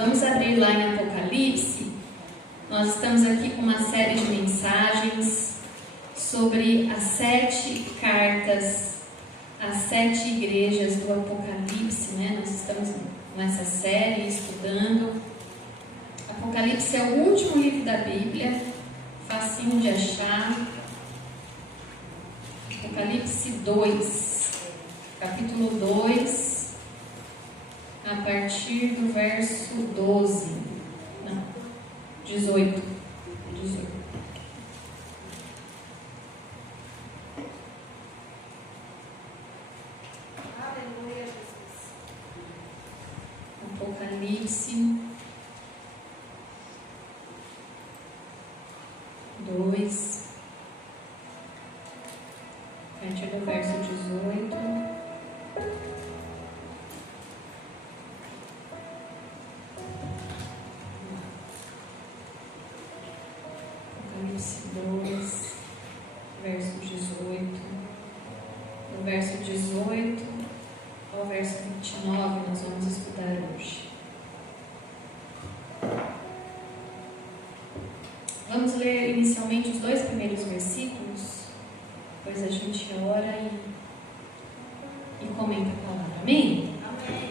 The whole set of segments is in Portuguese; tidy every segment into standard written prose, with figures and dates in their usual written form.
Vamos abrir lá em Apocalipse. Nós estamos aqui com uma série de mensagens sobre as 7 cartas, as 7 igrejas do Apocalipse, né? Nós estamos nessa série estudando. Apocalipse é o último livro da Bíblia, facinho de achar. Apocalipse 2, capítulo 2. A partir do verso 12, não, 18. Aleluia, Jesus. Apocalipse 2, a partir do verso 18. Apocalipse 2, verso 18. Do verso 18 ao verso 29 nós vamos estudar hoje. Vamos ler inicialmente os 2 primeiros versículos, depois a gente ora e comenta a palavra. Amém? Amém.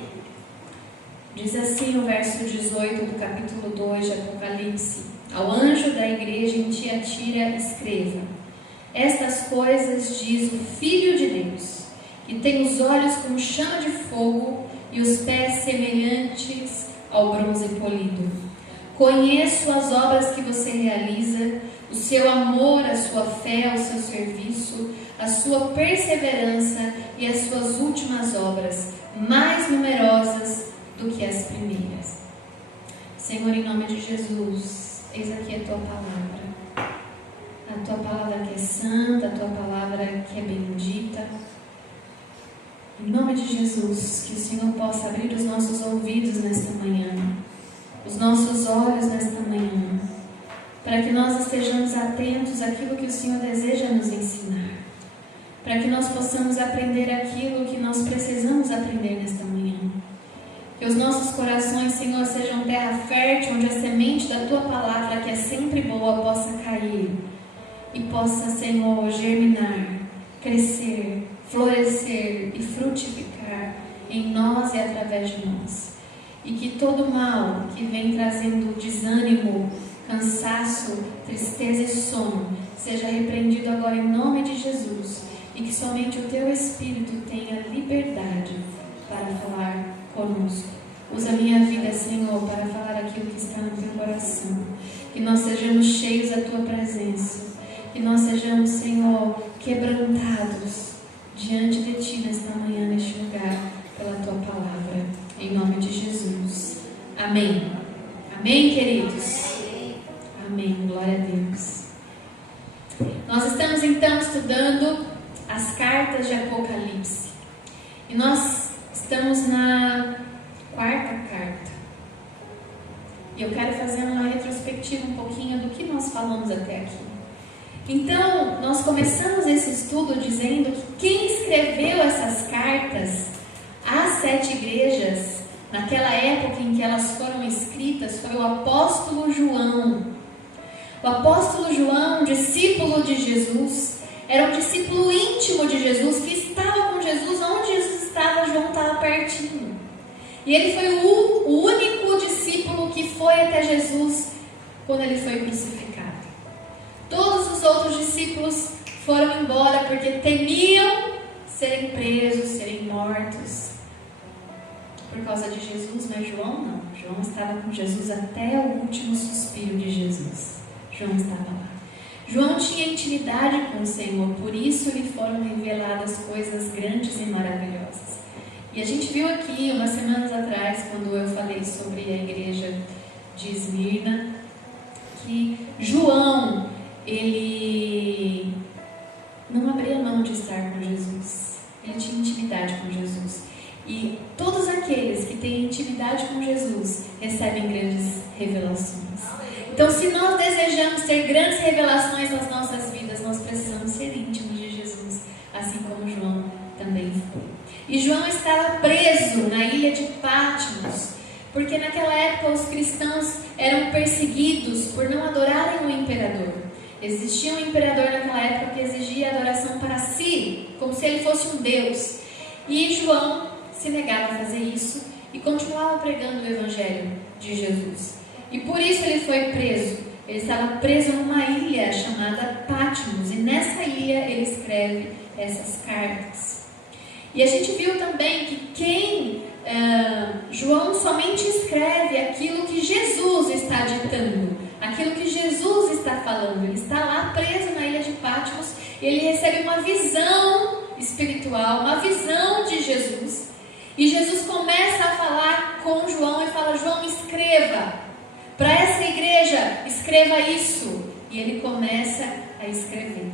Diz assim o verso 18 do capítulo 2 de Apocalipse: Ao anjo da igreja em Tiatira escreva: Estas coisas diz o Filho de Deus, que tem os olhos como chama de fogo e os pés semelhantes ao bronze polido. Conheço as obras que você realiza, o seu amor, a sua fé, o seu serviço, a sua perseverança e as suas últimas obras, mais numerosas do que as primeiras. Senhor, em nome de Jesus, eis aqui a tua palavra. A tua palavra que é santa, a tua palavra que é bendita. Em nome de Jesus, que o Senhor possa abrir os nossos ouvidos nesta manhã, os nossos olhos nesta manhã, para que nós estejamos atentos àquilo que o Senhor deseja nos ensinar, para que nós possamos aprender aquilo que nós precisamos aprender nesta manhã. Que os nossos corações, Senhor, sejam terra fértil, onde a semente da tua palavra, que é sempre boa, possa cair e possa, Senhor, germinar, crescer, florescer e frutificar em nós e através de nós. E que todo mal que vem trazendo desânimo, cansaço, tristeza e sono seja repreendido agora em nome de Jesus, e que somente o teu Espírito tenha liberdade para falar conosco. Usa a minha vida, Senhor, para falar aquilo que está no teu coração. Que nós sejamos cheios da tua presença. Que nós sejamos, Senhor, quebrantados diante de ti nesta manhã, neste lugar, pela tua palavra. Em nome de Jesus. Amém. Amém, queridos? Amém. Glória a Deus. Nós estamos então estudando as cartas de Apocalipse. E nós estamos na 4ª carta. E eu quero fazer uma retrospectiva um pouquinho do que nós falamos até aqui. Então, nós começamos esse estudo dizendo que quem escreveu essas cartas às 7 igrejas, naquela época em que elas foram escritas, foi o apóstolo João. O apóstolo João, discípulo de Jesus, era um discípulo íntimo de Jesus, que estava com Jesus, onde Jesus estava, João estava pertinho. E ele foi o único discípulo que foi até Jesus quando ele foi crucificado. Todos os outros discípulos foram embora porque temiam serem presos, serem mortos por causa de Jesus, mas João não. João estava com Jesus até o último suspiro de Jesus. João estava lá. João tinha intimidade com o Senhor, por isso lhe foram reveladas coisas grandes e maravilhosas. E a gente viu aqui, umas semanas atrás, quando eu falei sobre a igreja de Esmirna, que João, ele não abria mão de estar com Jesus. Ele tinha intimidade com Jesus. E todos aqueles que têm intimidade com Jesus recebem grandes revelações. Então, se nós desejamos ter grandes revelações nas nossas vidas, nós precisamos ser íntimos de Jesus, assim como João também foi. E João estava preso na ilha de Patmos, porque naquela época os cristãos eram perseguidos por não adorarem o imperador. Existia um imperador naquela época que exigia adoração para si, como se ele fosse um deus. E João se negava a fazer isso e continuava pregando o evangelho de Jesus. E por isso ele foi preso. Ele estava preso numa ilha chamada Patmos, e nessa ilha ele escreve essas cartas. E a gente viu também que João somente escreve aquilo que Jesus está ditando, aquilo que Jesus está falando. Ele está lá preso na ilha de Patmos e ele recebe uma visão espiritual, uma visão de Jesus. E Jesus começa a falar com João e fala: João, escreva para essa igreja, escreva isso. E ele começa a escrever.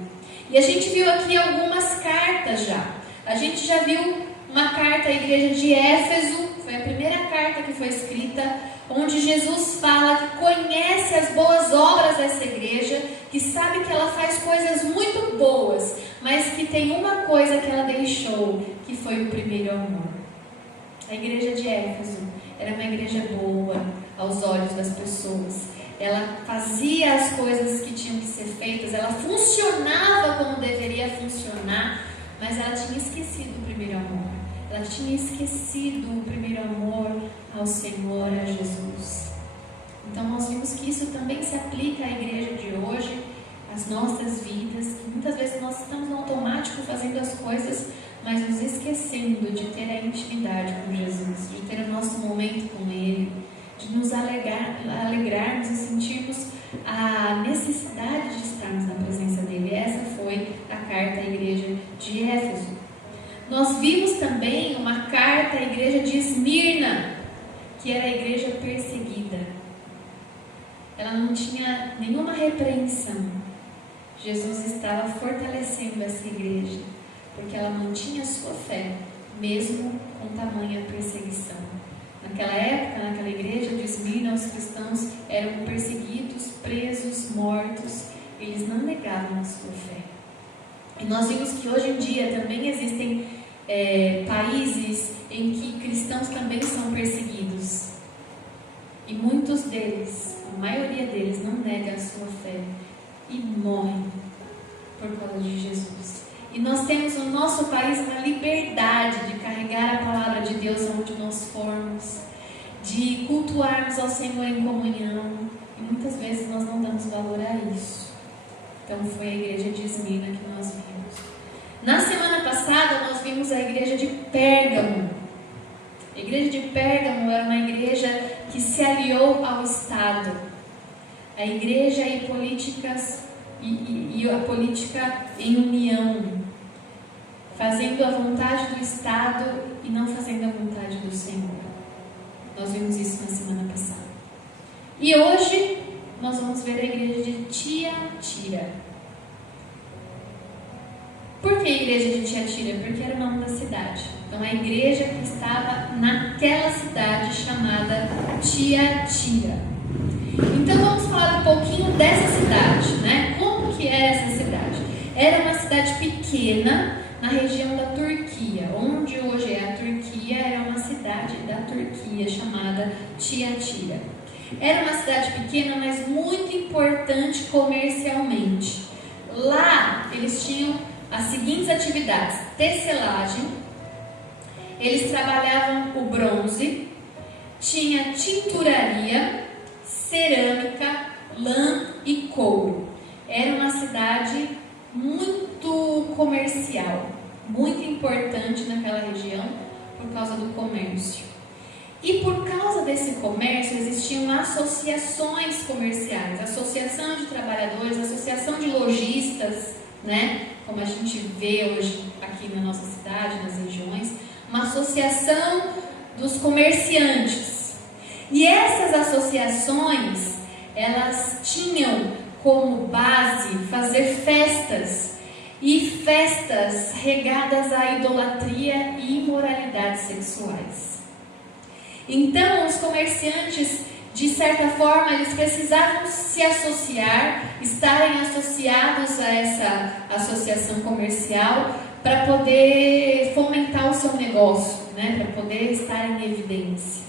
E a gente viu aqui algumas cartas já. A gente já viu uma carta à igreja de Éfeso, foi a primeira carta que foi escrita, onde Jesus fala que conhece as boas obras dessa igreja, que sabe que ela faz coisas muito boas, mas que tem uma coisa que ela deixou, que foi o primeiro amor. A igreja de Éfeso era uma igreja boa aos olhos das pessoas. Ela fazia as coisas que tinham que ser feitas, ela funcionava como deveria funcionar, mas ela tinha esquecido o primeiro amor. Ela tinha esquecido o primeiro amor ao Senhor, a Jesus. Então nós vimos que isso também se aplica à igreja de hoje, às nossas vidas, que muitas vezes nós estamos no automático fazendo as coisas, mas nos esquecendo de ter a intimidade com Jesus, de ter o nosso momento com Ele, de nos alegrarmos e sentirmos a necessidade de estarmos na presença dEle. Essa foi a carta à igreja de Éfeso. Nós vimos também uma carta à igreja de Esmirna, que era a igreja perseguida. Ela não tinha nenhuma repreensão. Jesus estava fortalecendo essa igreja, porque ela mantinha a sua fé, mesmo com tamanha perseguição. Naquela época, naquela igreja de Esmirna, os cristãos eram perseguidos, presos, mortos. Eles não negavam a sua fé. E nós vimos que hoje em dia também existem países em que cristãos também são perseguidos. E muitos deles, a maioria deles, não nega a sua fé e morrem por causa de Jesus. E nós temos no nosso país uma liberdade de carregar a palavra de Deus onde nós formos, de cultuarmos ao Senhor em comunhão, e muitas vezes nós não damos valor a isso. Então foi a igreja de Esmirna que nós vimos. Na semana passada nós vimos a igreja de Pérgamo. A igreja de Pérgamo era uma igreja que se aliou ao Estado. A igreja e políticas e a política em união, fazendo a vontade do Estado e não fazendo a vontade do Senhor. Nós vimos isso na semana passada. E hoje nós vamos ver a igreja de Tiatira. Por que a igreja de Tiatira? Porque era o nome da cidade. Então a igreja que estava naquela cidade chamada Tiatira. Então vamos falar um pouquinho dessa cidade, né? Como que era essa cidade? Era uma cidade pequena na região da Turquia. Onde hoje é a Turquia, era uma cidade da Turquia chamada Tiatira. Era uma cidade pequena, mas muito importante comercialmente. Lá eles tinham as seguintes atividades: tecelagem, eles trabalhavam o bronze, tinha tinturaria, cerâmica, lã e couro. Era uma cidade muito comercial, muito importante naquela região por causa do comércio. E por causa desse comércio existiam associações comerciais, associação de trabalhadores, associação de lojistas, né? Como a gente vê hoje aqui na nossa cidade, nas regiões, uma associação dos comerciantes. E essas associações, elas tinham como base fazer festas, e festas regadas à idolatria e imoralidades sexuais. Então, os comerciantes, de certa forma, eles precisavam se associar, estarem associados a essa associação comercial para poder fomentar o seu negócio, né? Para poder estar em evidência.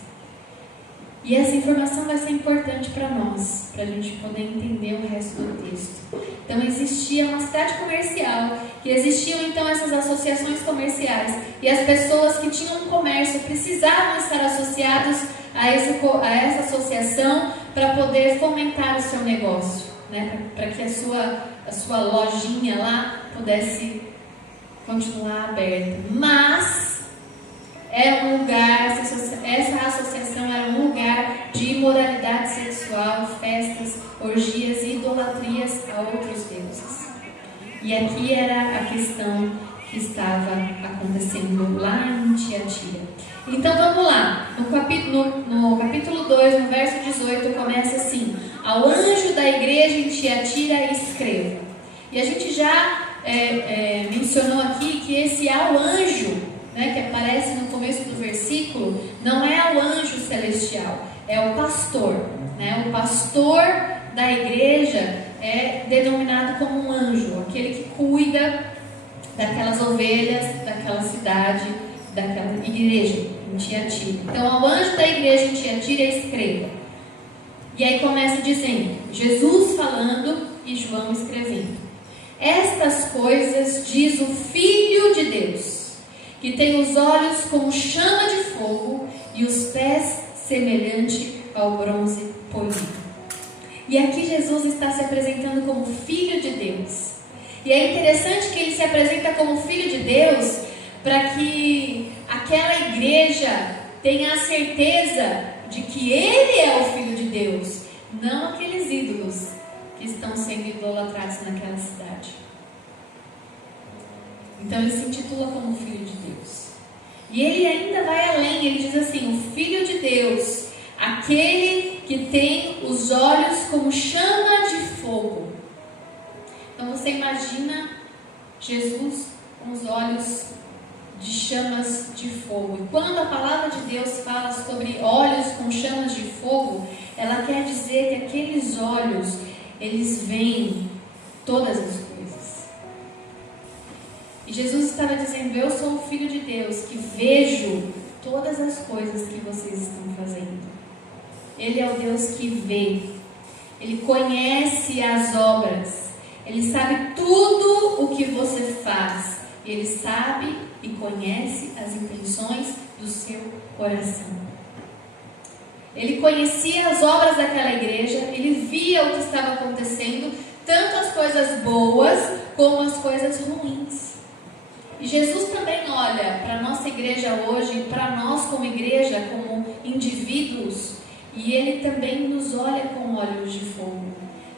E essa informação vai ser importante para nós, para a gente poder entender o resto do texto. Então existia uma cidade comercial, que existiam então essas associações comerciais, e as pessoas que tinham um comércio precisavam estar associados a essa associação para poder fomentar o seu negócio, né? Para que a sua lojinha lá pudesse continuar aberta. Mas era um lugar, essa associação era um lugar de imoralidade sexual, festas, orgias e idolatrias a outros deuses. E aqui era a questão que estava acontecendo lá em Tiatira. Então vamos lá, no capítulo 2, no verso 18, começa assim: ao anjo da igreja em Tiatira escreva. E a gente já mencionou aqui que esse ao anjo, né, que aparece no começo do versículo, não é o anjo celestial, é o pastor, né? O pastor da igreja é denominado como um anjo, aquele que cuida daquelas ovelhas, daquela cidade, daquela igreja em Tiatira. Então, ao anjo da igreja em Tiatira escreva. E aí começa dizendo, Jesus falando e João escrevendo: estas coisas diz o Filho de Deus, que tem os olhos como chama de fogo e os pés semelhante ao bronze polido. E aqui Jesus está se apresentando como Filho de Deus. E é interessante que ele se apresenta como Filho de Deus para que aquela igreja tenha a certeza de que ele é o Filho de Deus, não aqueles ídolos que estão sendo idolatrados naquela cidade. Então ele se intitula como Filho de Deus. E ele ainda vai além, ele diz assim: o Filho de Deus, aquele que tem os olhos como chama de fogo. Então você imagina Jesus com os olhos de chamas de fogo. E quando a palavra de Deus fala sobre olhos com chamas de fogo, ela quer dizer que aqueles olhos, eles veem todas as coisas. E Jesus estava dizendo: eu sou o Filho de Deus, que vejo todas as coisas que vocês estão fazendo. Ele é o Deus que vê. Ele conhece as obras. Ele sabe tudo o que você faz. Ele sabe e conhece as intenções do seu coração. Ele conhecia as obras daquela igreja. Ele via o que estava acontecendo, tanto as coisas boas como as coisas ruins. E Jesus também olha para a nossa igreja hoje, para nós como igreja, como indivíduos, e Ele também nos olha com olhos de fogo.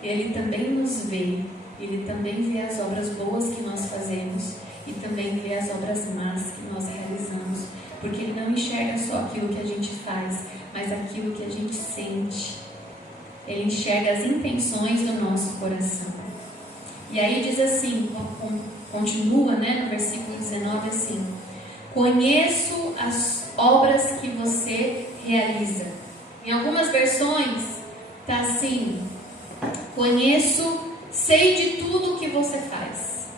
Ele também nos vê. Ele também vê as obras boas que nós fazemos e também vê as obras más que nós realizamos, porque Ele não enxerga só aquilo que a gente faz, mas aquilo que a gente sente. Ele enxerga as intenções do nosso coração. E aí diz assim, continua, né, no versículo 19 assim: conheço as obras que você realiza. Em algumas versões está assim: sei de tudo que você faz.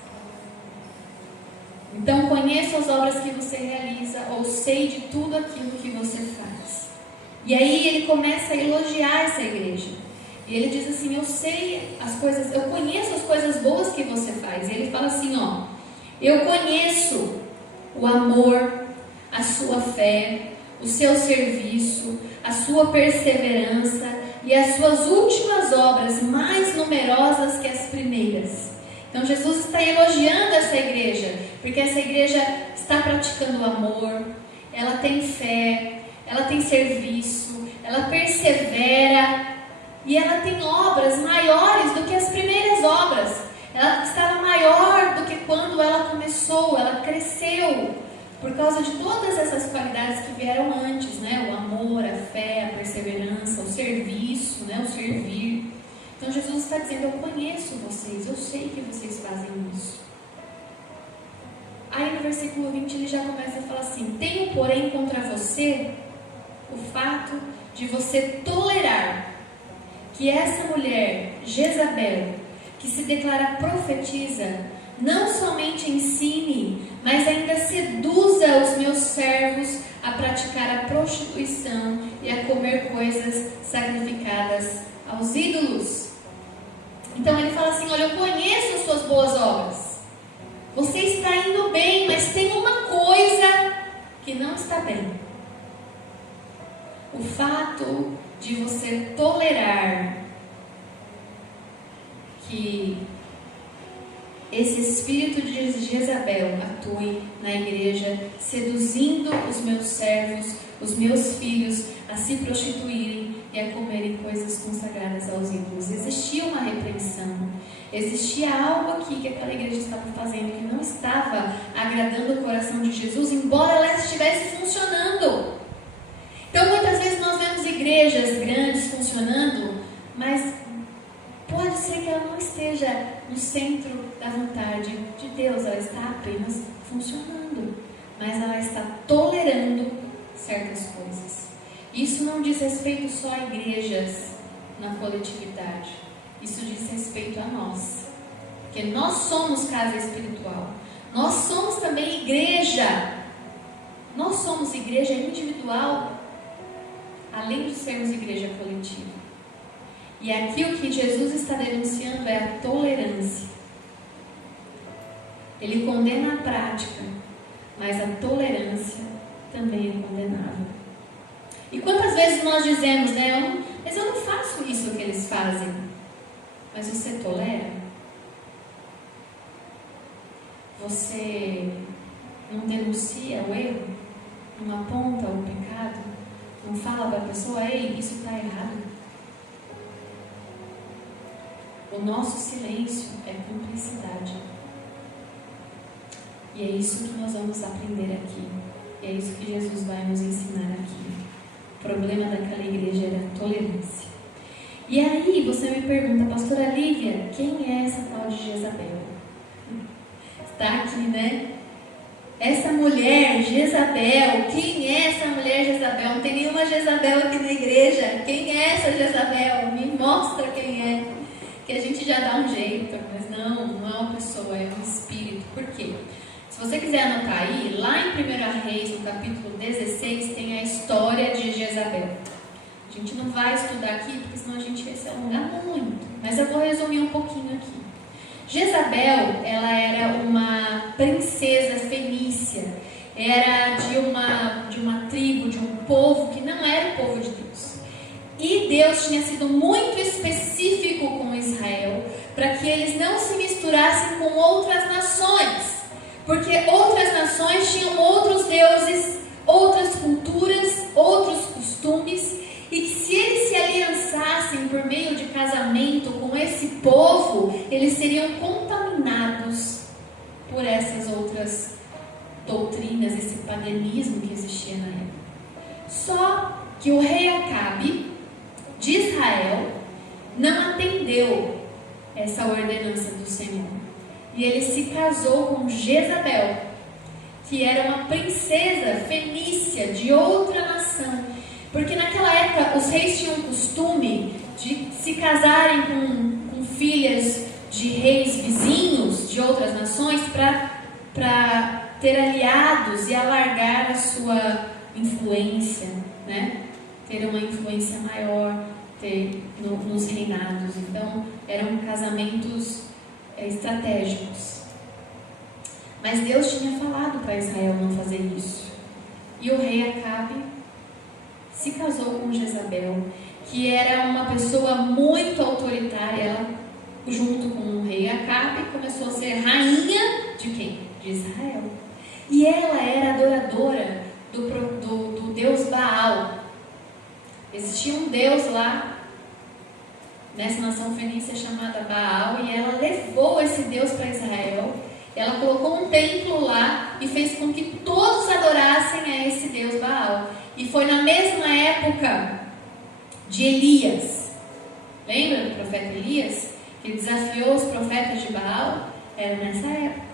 Então, conheço as obras que você realiza, ou sei de tudo aquilo que você faz. E aí ele começa a elogiar essa igreja. E ele diz assim: eu conheço as coisas boas que você faz. E ele fala assim, ó: eu conheço o amor, a sua fé, o seu serviço, a sua perseverança e as suas últimas obras mais numerosas que as primeiras. Então Jesus está elogiando essa igreja, porque essa igreja está praticando o amor, ela tem fé, ela tem serviço, ela persevera e ela tem obras maiores do que as primeiras obras. Ela estava maior do que quando ela começou, ela cresceu por causa de todas essas qualidades que vieram antes, né? O amor, a fé, a perseverança, o serviço, né? O servir. Então Jesus está dizendo: eu conheço vocês, eu sei que vocês fazem isso. Aí no versículo 20 ele já começa a falar assim: tenho porém contra você o fato de você tolerar que essa mulher, Jezabel, que se declara profetiza, não somente ensine, mas ainda seduza os meus servos a praticar a prostituição e a comer coisas sacrificadas aos ídolos. Então ele fala assim: olha, eu conheço as suas boas obras. Você está indo bem, mas tem uma coisa que não está bem. O fato de você tolerar que esse espírito de Jezabel atue na igreja, seduzindo os meus servos, os meus filhos, a se prostituírem e a comerem coisas consagradas aos ídolos. Existia uma repreensão, existia algo aqui que aquela igreja estava fazendo que não estava agradando o coração de Jesus, embora ela estivesse funcionando. Então muitas vezes nós vemos igrejas grandes funcionando, mas pode ser que ela não esteja no centro da vontade de Deus, ela está apenas funcionando, mas ela está tolerando certas coisas. Isso não diz respeito só a igrejas na coletividade, isso diz respeito a nós, porque nós somos casa espiritual, nós somos também igreja, nós somos igreja individual, além de sermos igreja coletiva. E aqui o que Jesus está denunciando é a tolerância. Ele condena a prática, mas a tolerância também é condenável. E quantas vezes nós dizemos, né, mas eu não faço isso que eles fazem. Mas você tolera? Você não denuncia o erro? Não aponta o pecado? Não fala para a pessoa: ei, isso está errado? O nosso silêncio é cumplicidade. E é isso que nós vamos aprender aqui. E é isso que Jesus vai nos ensinar aqui. O problema daquela igreja era a tolerância. E aí você me pergunta: pastora Lívia, quem é essa tal de Jezabel? Está aqui, né? Essa mulher, Jezabel, quem é essa mulher Jezabel? Não tem nenhuma Jezabel aqui na igreja. Quem é essa Jezabel? Me mostra quem é. Que a gente já dá um jeito, mas não é uma pessoa, é um espírito. Por quê? Se você quiser anotar aí, lá em 1 Reis, no capítulo 16, tem a história de Jezabel. A gente não vai estudar aqui, porque senão a gente vai se alongar muito. Mas eu vou resumir um pouquinho aqui. Jezabel, ela era uma princesa fenícia, era de uma tribo, de um povo que não era o povo de Deus. E Deus tinha sido muito específico com Israel, para que eles não se misturassem com outras nações, porque outras nações tinham outros deuses, outras culturas, outros costumes, e que se eles se aliançassem por meio de casamento com esse povo, eles seriam contaminados por essas outras doutrinas, esse paganismo que existia na época. Só que o rei Acabe de Israel não atendeu essa ordenança do Senhor, e ele se casou com Jezabel, que era uma princesa fenícia de outra nação, porque naquela época os reis tinham o costume de se casarem com filhas de reis vizinhos de outras nações para ter aliados e alargar a sua influência, né? Ter uma influência maior nos reinados. Então eram casamentos estratégicos. Mas Deus tinha falado para Israel não fazer isso. E o rei Acabe se casou com Jezabel, que era uma pessoa muito autoritária. Ela, junto com o rei Acabe, começou a ser rainha de quem? De Israel. E ela era adoradora do deus Baal. Existia um deus lá nessa nação fenícia chamada Baal, e ela levou esse deus para Israel. Ela colocou um templo lá e fez com que todos adorassem a esse deus Baal. E foi na mesma época de Elias. Lembra do profeta Elias, que desafiou os profetas de Baal? Era nessa época.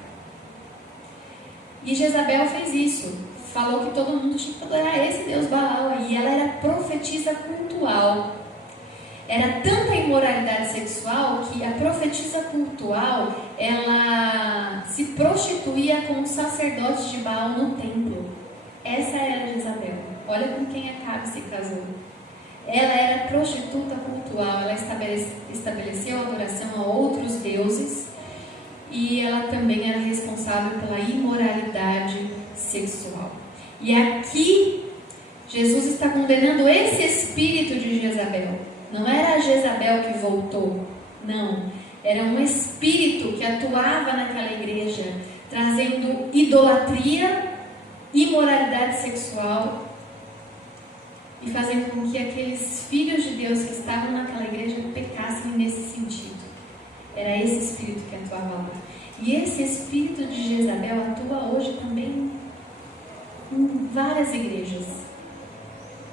E Jezabel fez isso. Falou que todo mundo tinha que adorar esse deus Baal. E ela era profetisa cultual. Era tanta imoralidade sexual que a profetisa cultual, ela se prostituía com os sacerdotes de Baal no templo. Essa era Jezabel. Olha com quem Acabe se casou. Ela era prostituta cultual, ela estabeleceu adoração a outros deuses e ela também era responsável pela imoralidade sexual. E aqui, Jesus está condenando esse espírito de Jezabel. Não era a Jezabel que voltou, não. Era um espírito que atuava naquela igreja, trazendo idolatria, imoralidade sexual e fazendo com que aqueles filhos de Deus que estavam naquela igreja pecassem nesse sentido. Era esse espírito que atuava lá. E esse espírito de Jezabel atua hoje também em várias igrejas.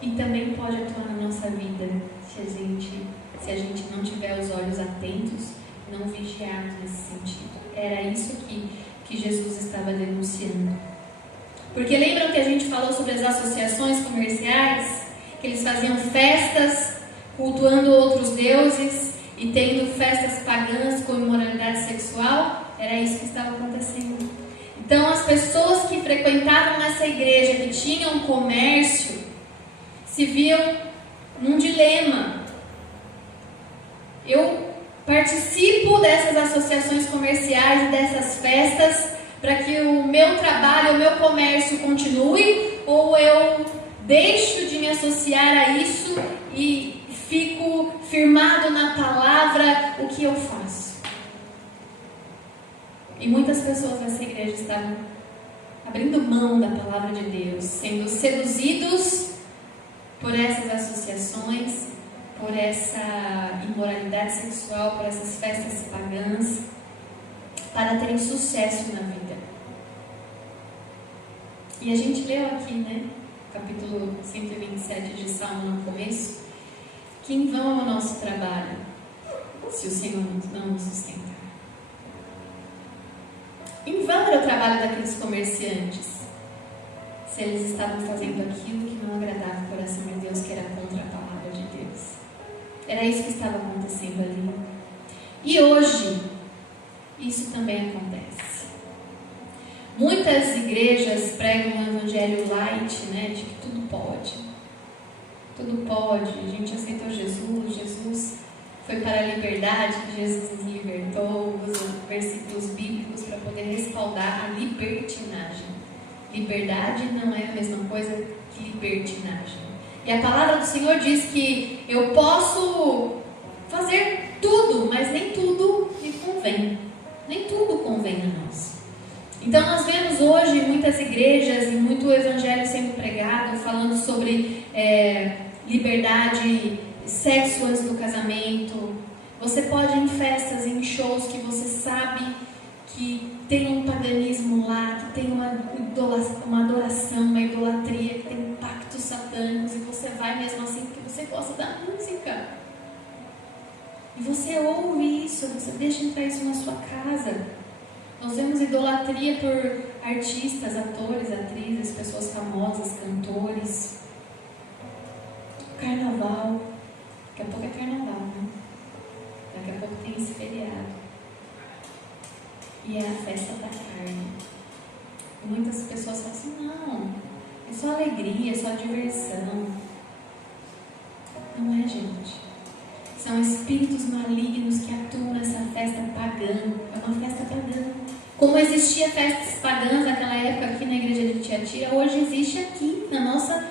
E também pode atuar na nossa vida, se a gente não tiver os olhos atentos, não vigiarmos nesse sentido. Era isso que Jesus estava denunciando. Porque lembram que a gente falou sobre as associações comerciais? Que eles faziam festas, cultuando outros deuses e tendo festas pagãs com imoralidade sexual? Era isso que estava acontecendo. Então as pessoas que frequentavam essa igreja, que tinham comércio, se viam num dilema. Eu participo dessas associações comerciais e dessas festas para que o meu trabalho, o meu comércio continue, ou eu deixo de me associar a isso e fico firmado na palavra, o que eu faço? E muitas pessoas nessa igreja estavam abrindo mão da palavra de Deus, sendo seduzidos por essas associações, por essa imoralidade sexual, por essas festas pagãs, para terem sucesso na vida. E a gente leu aqui, né, capítulo 127 de Salmo no começo, que em vão é o nosso trabalho, se o Senhor não nos sustentar. Em vão era o trabalho daqueles comerciantes, se eles estavam fazendo aquilo que não agradava o coração de Deus, que era contra a palavra de Deus. Era isso que estava acontecendo ali. E hoje, isso também acontece. Muitas igrejas pregam um evangelho light, né, de que tudo pode. Tudo pode. A gente aceitou Jesus, Jesus foi para a liberdade, que Jesus nos libertou. Usa versículos bíblicos para poder respaldar a libertinagem. Liberdade não é a mesma coisa que libertinagem. E a palavra do Senhor diz que eu posso fazer tudo, mas nem tudo me convém. Nem tudo convém a nós. Então nós vemos hoje muitas igrejas e muito evangelho sendo pregado, falando sobre liberdade, sexo antes do casamento. Você pode ir em festas, em shows que você sabe que tem um paganismo lá, que tem uma adoração, uma idolatria, que tem pactos satânicos, e você vai mesmo assim porque você gosta da música. E você ouve isso, você deixa entrar isso na sua casa. Nós vemos idolatria por artistas, atores, atrizes, pessoas famosas, cantores. Carnaval. Daqui a pouco é carnaval, né? Daqui a pouco tem esse feriado. E é a festa da carne. E muitas pessoas falam assim, não, é só alegria, é só diversão. Não é, gente. São espíritos malignos que atuam nessa festa pagã. É uma festa pagã. Como existia festas pagãs naquela época aqui na igreja de Tiatira, hoje existe aqui na nossa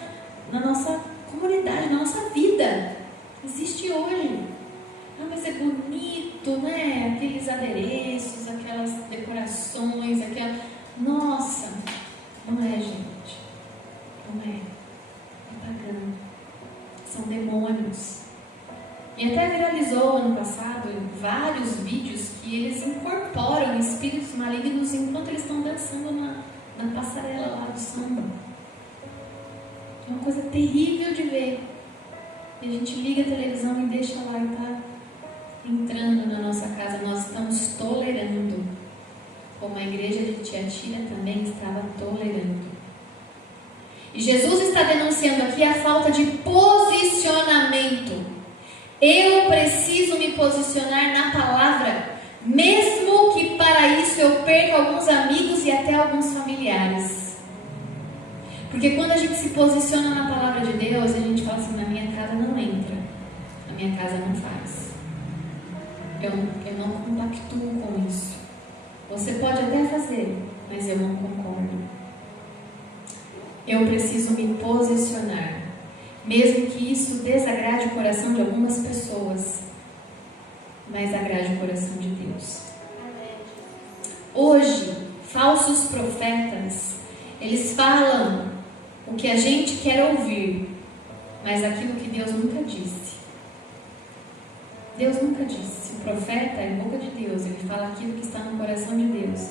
comunidade, na nossa vida. Existe hoje. Ah, mas é bonito, né? Aqueles adereços, aquelas decorações, Nossa! Não é, gente. Não é. É pagã. São demônios. E até viralizou ano passado vários vídeos que eles incorporam espíritos malignos enquanto eles estão dançando na passarela lá do samba. É uma coisa terrível de ver. E a gente liga a televisão e deixa lá e está entrando na nossa casa. Nós estamos tolerando, como a igreja de Tiatira também estava tolerando. E Jesus está denunciando aqui a falta de posicionamento. Eu preciso me posicionar na palavra, mesmo que para isso eu perca alguns amigos e até alguns familiares. Porque quando a gente se posiciona na palavra de Deus, a gente fala assim: na minha casa não entra, na minha casa não faz. Eu não compactuo com isso. Você pode até fazer, mas eu não concordo. Eu preciso me posicionar, mesmo que isso desagrade o coração de algumas pessoas, mas agrade o coração de Deus. Hoje, falsos profetas, eles falam o que a gente quer ouvir, mas aquilo que Deus nunca disse. Deus nunca disse. O profeta é a boca de Deus, ele fala aquilo que está no coração de Deus.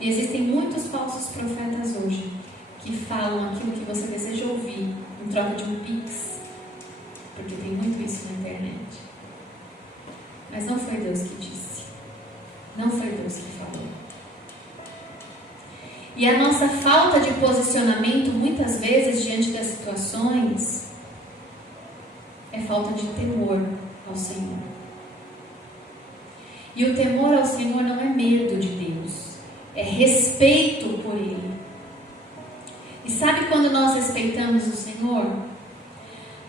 E existem muitos falsos profetas hoje que falam aquilo que você deseja ouvir em troca de um pix, porque tem muito isso na internet. Mas não foi Deus que disse, não foi Deus que falou. E a nossa falta de posicionamento, muitas vezes, diante das situações, é falta de temor ao Senhor. E o temor ao Senhor não é medo de Deus, é respeito por Ele. E sabe quando nós respeitamos o Senhor?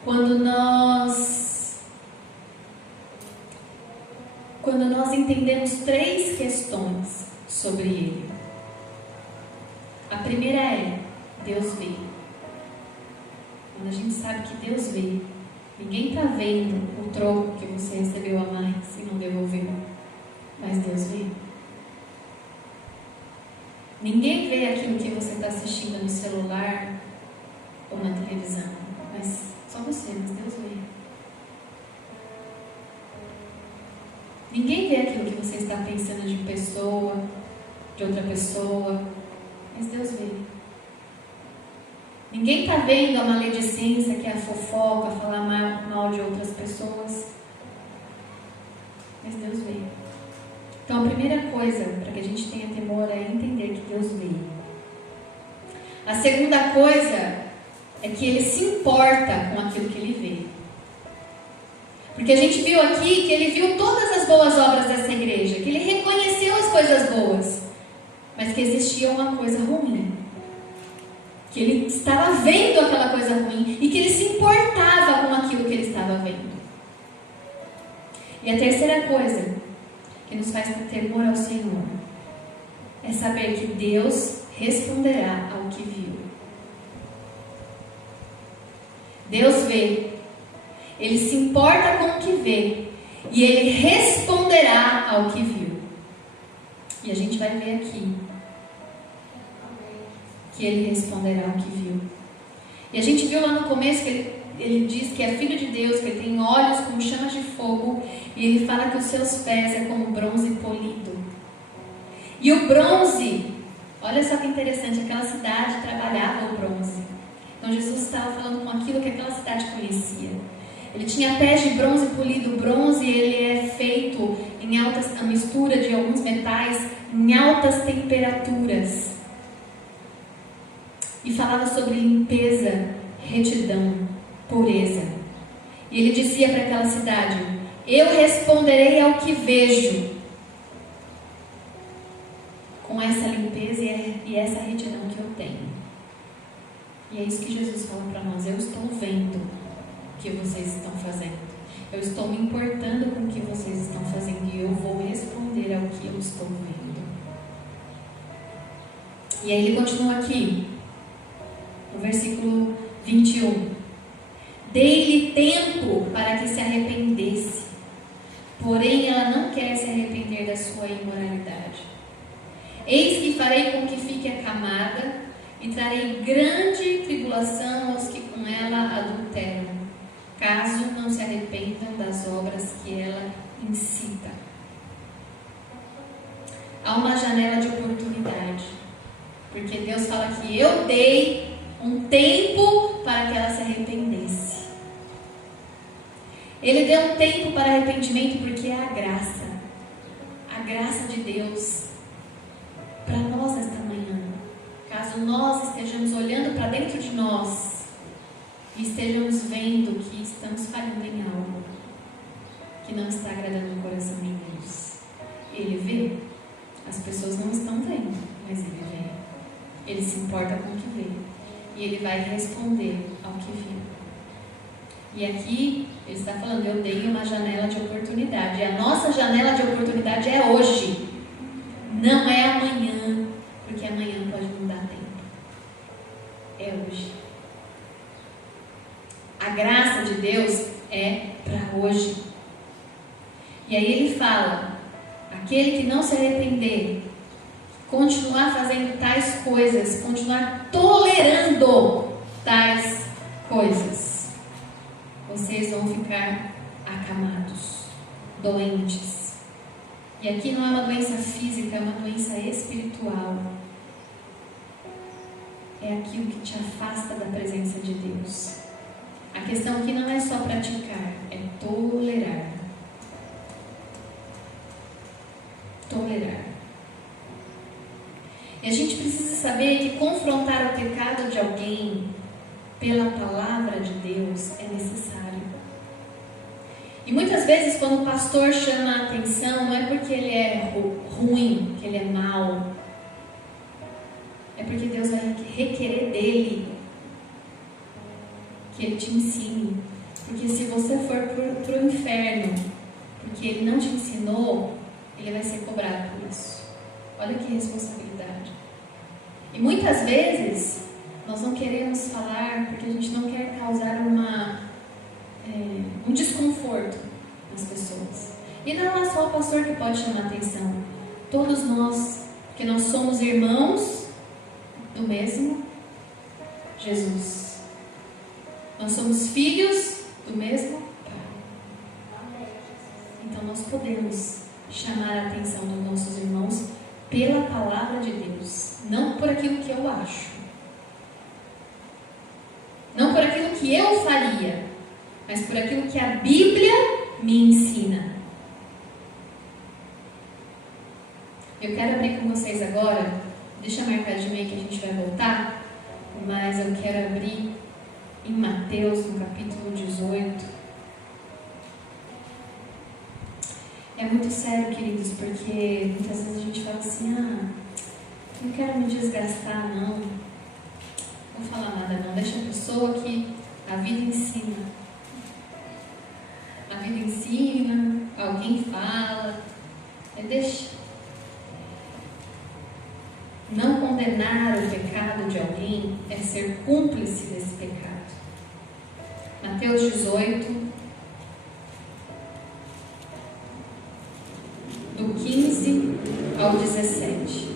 Quando nós entendemos 3 questões sobre Ele. A primeira é: Deus vê. Quando a gente sabe que Deus vê, ninguém está vendo o troco que você recebeu a mais e não devolveu, mas Deus vê. Ninguém vê aquilo que você está assistindo no celular ou na televisão, mas só você, mas Deus vê. Ninguém vê aquilo que você está pensando de pessoa, de outra pessoa, mas Deus vê. Ninguém está vendo a maledicência, que é a fofoca, falar mal de outras pessoas, mas Deus vê. Então a primeira coisa para que a gente tenha temor é entender que Deus vê. A segunda coisa é que Ele se importa com aquilo que Ele vê. Porque a gente viu aqui que Ele viu todas as boas obras dessa igreja, que Ele reconheceu as coisas boas, mas que existia uma coisa ruim, que Ele estava vendo aquela coisa ruim e que Ele se importava com aquilo que Ele estava vendo. E a terceira coisa que nos faz ter temor ao Senhor é saber que Deus responderá ao que viu. Deus vê, Ele se importa com o que vê e Ele responderá ao que viu. E a gente vai ver aqui que Ele responderá ao que viu. E a gente viu lá no começo que ele diz que é filho de Deus, que ele tem olhos como chamas de fogo, e ele fala que os seus pés é como bronze polido. E o bronze, olha só que interessante, aquela cidade trabalhava o bronze. Então Jesus estava falando com aquilo que aquela cidade conhecia. Ele tinha pés de bronze polido. O bronze, ele é feito em a mistura de alguns metais em altas temperaturas. E falava sobre limpeza, retidão, pureza. E ele dizia para aquela cidade: eu responderei ao que vejo, com essa limpeza e essa retidão que eu tenho. E é isso que Jesus fala para nós: eu estou vendo o que vocês estão fazendo, eu estou me importando com o que vocês estão fazendo, e eu vou responder ao que eu estou vendo. E aí ele continua aqui no versículo 21. Dei-lhe tempo para que se arrependesse, porém ela não quer se arrepender da sua imoralidade. Eis que farei com que fique acamada e trarei grande tribulação aos que com ela adulteram, caso não se arrependam das obras que ela incita. Há uma janela de oportunidade, porque Deus fala que eu dei um tempo para que ela se arrependesse. Ele deu um tempo para arrependimento porque é a graça de Deus para nós esta manhã. Caso nós estejamos olhando para dentro de nós e estejamos vendo que estamos falhando em algo, que não está agradando o coração de Deus? Ele vê. As pessoas não estão vendo, mas ele vê. Ele se importa com o que vê. E ele vai responder ao que viu. E aqui ele está falando, eu dei uma janela de oportunidade. E a nossa janela de oportunidade é hoje. Não é amanhã, porque amanhã pode não dar tempo. É hoje. A graça de Deus é para hoje. E aí ele fala, aquele que não se arrepender, continuar fazendo tais coisas, continuar tolerando tais coisas, vocês vão ficar acamados, doentes. E aqui não é uma doença física, é uma doença espiritual. É aquilo que te afasta da presença de Deus. A questão aqui não é só praticar, é tolerar. Tolerar. E a gente precisa saber que confrontar o pecado de alguém pela palavra de Deus é necessário. E muitas vezes quando o pastor chama a atenção, não é porque ele é ruim, que ele é mau. É porque Deus vai requerer dele que ele te ensine. Porque se você for para o inferno, porque ele não te ensinou, ele vai ser cobrado por isso. Olha que responsabilidade. E muitas vezes nós não queremos falar porque a gente não quer causar um desconforto nas pessoas. E não é só o pastor que pode chamar a atenção. Todos nós, que nós somos irmãos do mesmo Jesus. Nós somos filhos do mesmo Pai. Então nós podemos chamar a atenção dos nossos irmãos pela palavra de Deus, não por aquilo que eu acho, não por aquilo que eu faria, mas por aquilo que a Bíblia me ensina. Eu quero abrir com vocês agora, deixa marcadinho aí que a gente vai voltar, mas eu quero abrir em Mateus, no capítulo 18. É muito sério, queridos, porque muitas vezes a gente fala assim, não quero me desgastar, não vou falar nada não, deixa a pessoa que a vida ensina. A vida ensina, alguém fala, deixa. Não condenar o pecado de alguém é ser cúmplice desse pecado. Mateus 18, do 15 ao 17.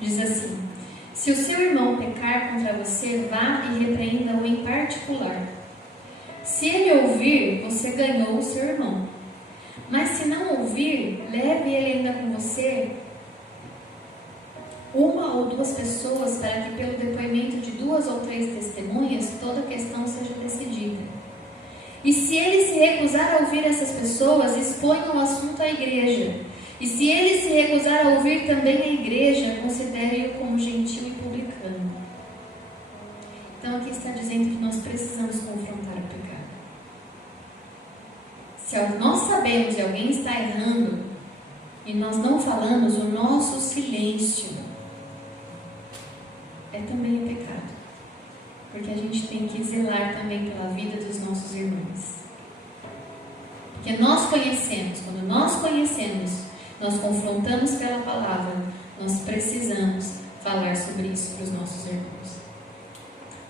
Diz assim: se o seu irmão pecar contra você, vá e repreenda-o em particular. Se ele ouvir, você ganhou o seu irmão. Mas se não ouvir, leve ele ainda com você, uma ou duas pessoas, para que pelo depoimento de 2 ou 3 testemunhas, toda a questão seja decidida. E se ele se recusar a ouvir essas pessoas, exponha o assunto à igreja. E se ele se recusar a ouvir também a igreja, considere-o como gentil e publicano. Então aqui está dizendo que nós precisamos confrontar o pecado. Se nós sabemos que alguém está errando e nós não falamos, o nosso silêncio é também pecado. Porque a gente tem que zelar também pela vida dos nossos irmãos. Porque nós conhecemos, quando nós conhecemos, nós confrontamos pela palavra, nós precisamos falar sobre isso para os nossos irmãos.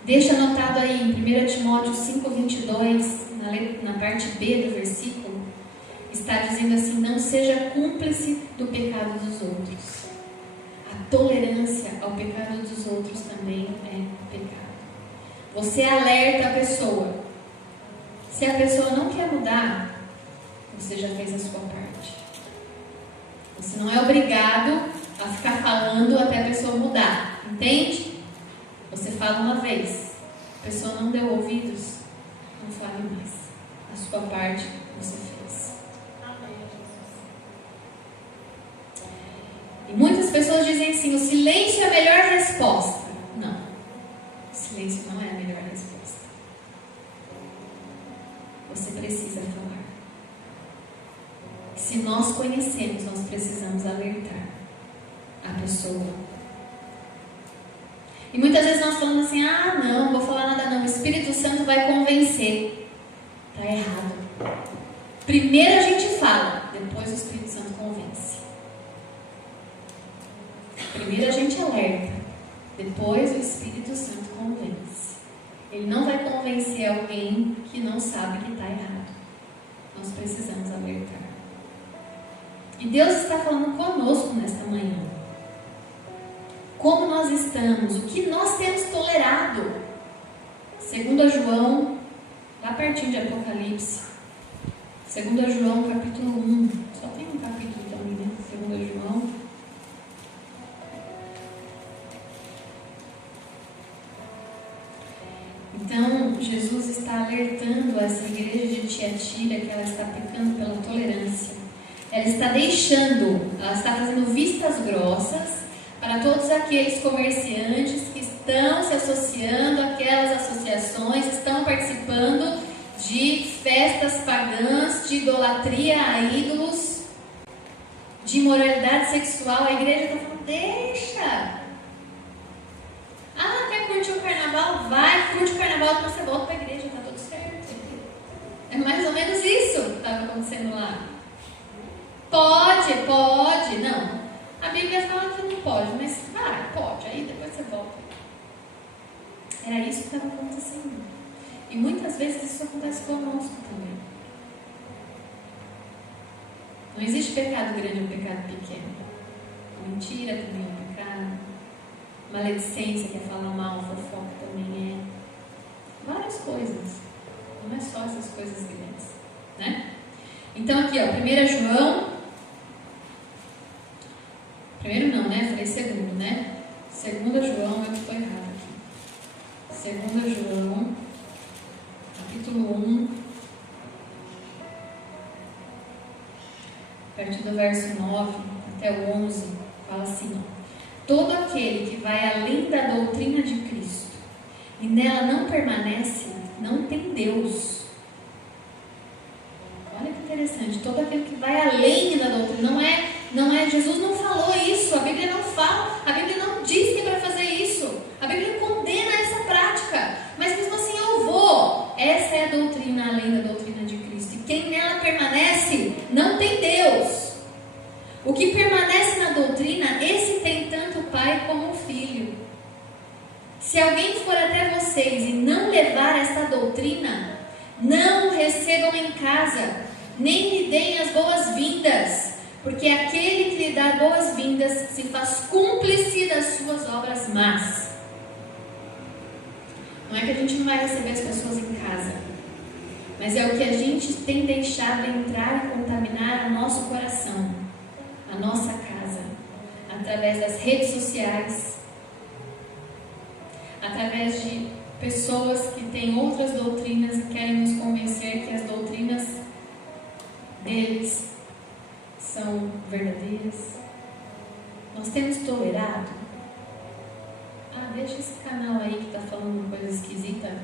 Deixa anotado aí em 1 Timóteo 5:22, na parte B do versículo, está dizendo assim: não seja cúmplice do pecado dos outros. A tolerância ao pecado dos outros também é pecado. Você alerta a pessoa. Se a pessoa não quer mudar, você já fez a sua parte. Você não é obrigado a ficar falando até a pessoa mudar, entende? Você fala uma vez, a pessoa não deu ouvidos, não fale mais. A sua parte você fez. E muitas pessoas dizem assim: o silêncio é a melhor resposta. Não, o silêncio não é a melhor resposta. você precisa falar. Se nós conhecemos, nós precisamos alertar a pessoa. E muitas vezes nós falamos assim, não vou falar nada não, o Espírito Santo vai convencer. Está errado. Primeiro a gente fala, depois o Espírito Santo convence. Primeiro a gente alerta, depois o Espírito Santo convence. Ele não vai convencer alguém que não sabe que está errado. Nós precisamos alertar. E Deus está falando conosco nesta manhã. Como nós estamos, o que nós temos tolerado. 2 João, lá pertinho de Apocalipse. 2 João, capítulo 1. Só tem um capítulo também, né? 2 João. Então, Jesus está alertando essa igreja de Tiatira que ela está pecando pela tolerância. Ela está fazendo vistas grossas para todos aqueles comerciantes que estão se associando àquelas associações, estão participando de festas pagãs, de idolatria a ídolos, de imoralidade sexual. A igreja está falando, deixa. Quer curtir o carnaval? Vai, curte o carnaval, depois você volta para a igreja, está tudo certo. É mais ou menos isso que estava acontecendo lá. Pode, não. A Bíblia fala que não pode, mas pode, aí depois você volta. Era isso que estava acontecendo. E muitas vezes isso acontece conosco também. Não existe pecado grande ou pecado pequeno. A mentira também é um pecado. Maledicência, que é falar mal, fofoca também é. Várias coisas. Não é só essas coisas grandes, né? Então aqui, 1 João. Primeiro não, né? Falei segundo, né? 2 João, eu estou errado aqui. 2 João, capítulo 1, a partir do verso 9 até o 11, fala assim, todo aquele que vai além da doutrina de Cristo e nela não permanece, não tem Deus. Olha que interessante, todo aquele que vai além da doutrina, não é, Jesus não falou isso, a Bíblia não fala, a Bíblia não diz que é para fazer isso, a Bíblia condena essa prática, mas mesmo assim eu vou. Essa é a doutrina além da doutrina de Cristo, e quem nela permanece, não tem Deus. O que permanece na doutrina, esse tem tanto o Pai como o Filho. Se alguém for até vocês e não levar esta doutrina, não o recebam em casa, nem lhe deem as boas-vindas, porque aquele que lhe dá boas-vindas se faz cúmplice das suas obras más. Não é que a gente não vai receber as pessoas em casa, mas é o que a gente tem deixado entrar e contaminar o nosso coração, a nossa casa, através das redes sociais, através de pessoas que têm outras doutrinas e querem nos convencer que as doutrinas deles são verdadeiras. Nós temos tolerado. Deixa esse canal aí que está falando uma coisa esquisita, não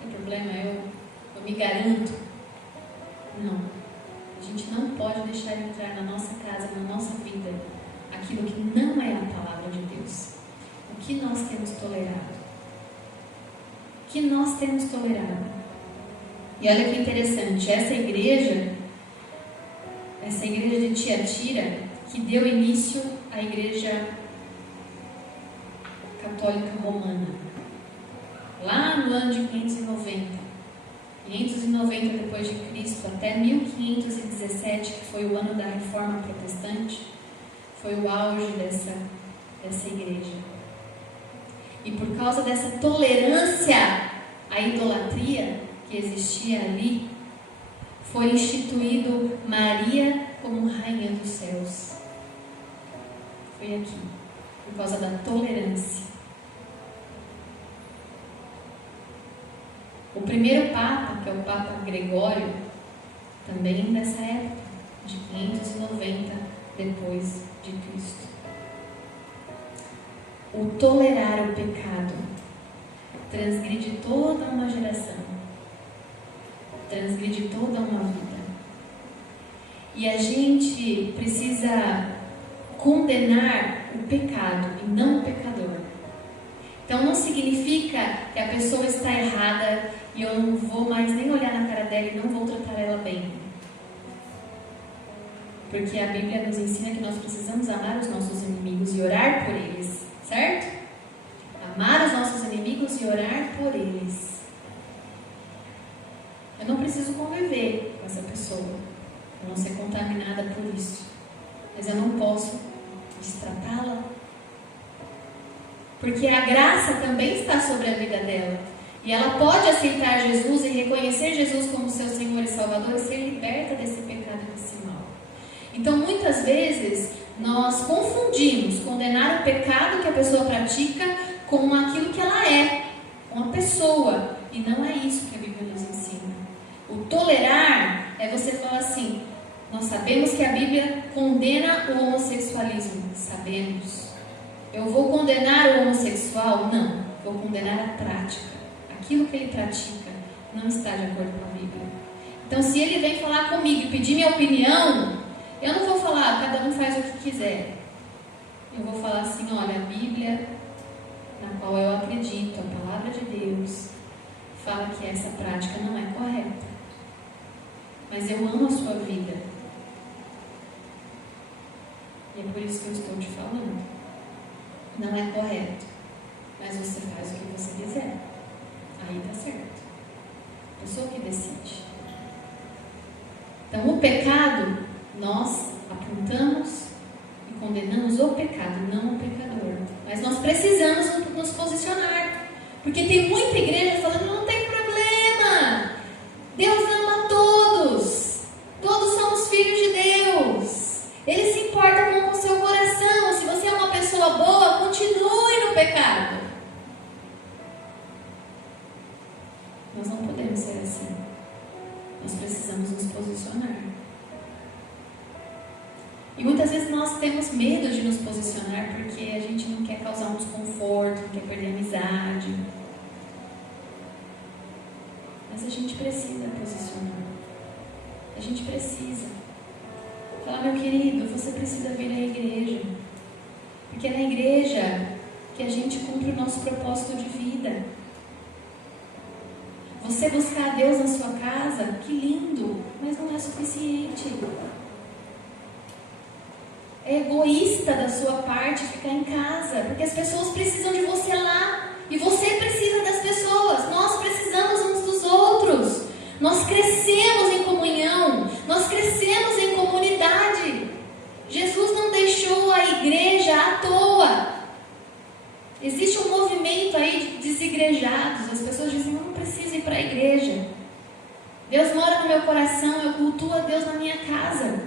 tem problema, eu me garanto. Não, a gente não pode deixar entrar na nossa casa, na nossa vida, aquilo que não é a palavra de Deus. O que nós temos tolerado? O que nós temos tolerado? E olha que interessante, essa igreja de Tiatira, que deu início à igreja católica romana, lá no ano de 590 depois de Cristo, até 1517, que foi o ano da Reforma Protestante, foi o auge dessa igreja. E por causa dessa tolerância à idolatria que existia ali, foi instituído Maria como Rainha dos Céus. Foi aqui, por causa da tolerância. O primeiro Papa, que é o Papa Gregório, também dessa época, de 590 depois de Cristo. O tolerar o pecado transgride toda uma geração. transgride toda uma vida. E a gente precisa condenar o pecado e não o pecador. Então não significa que a pessoa está errada e eu não vou mais nem olhar na cara dela e não vou tratar ela bem. Porque a Bíblia nos ensina que nós precisamos amar os nossos inimigos e orar por eles, certo? Amar os nossos inimigos e orar por eles. Eu não preciso conviver com essa pessoa, eu não ser contaminada por isso, mas eu não posso destratá-la, porque a graça também está sobre a vida dela, e ela pode aceitar Jesus e reconhecer Jesus como seu Senhor e Salvador e ser liberta desse pecado e desse mal. Então muitas vezes nós confundimos condenar o pecado que a pessoa pratica com aquilo que ela é, uma pessoa, e não é isso que a Bíblia nos ensina. O tolerar é você falar assim: nós sabemos que a Bíblia condena o homossexualismo. Sabemos. Eu vou condenar o homossexual? Não. Vou condenar a prática. Aquilo que ele pratica não está de acordo com a Bíblia. Então, se ele vem falar comigo e pedir minha opinião, eu não vou falar, cada um faz o que quiser. Eu vou falar assim: olha, a Bíblia, na qual eu acredito, a palavra de Deus, fala que essa prática não é correta. Mas eu amo a sua vida. E é por isso que eu estou te falando. Não é correto, mas você faz o que você quiser. Aí tá certo. Eu sou o que decide. Então o pecado, nós apontamos e condenamos o pecado, não o pecador. Mas nós precisamos nos posicionar. Porque tem muita igreja falando: não tem problema, Deus ama todos, todos somos filhos de Deus, Ele se importa com o seu coração. Se você é uma pessoa boa, continue no pecado. Nós não podemos ser assim. Nós precisamos nos posicionar. E muitas vezes nós temos medo de nos posicionar porque a gente não quer causar um desconforto, não quer perder a amizade. Mas a gente precisa posicionar. A gente precisa falar: meu querido, você precisa vir à igreja. Porque é na igreja que a gente cumpre o nosso propósito de vida. Você buscar a Deus na sua casa, que lindo, mas não é suficiente. É egoísta da sua parte ficar em casa, porque as pessoas precisam de você lá, e você precisa das pessoas. Nós precisamos uns dos outros. Nós crescemos em comunhão, nós crescemos em comunidade. Jesus não deixou a igreja à toa. Existe um movimento aí de desigrejados. As pessoas dizem: eu não preciso ir para a igreja. Deus mora no meu coração, eu cultuo a Deus na minha casa.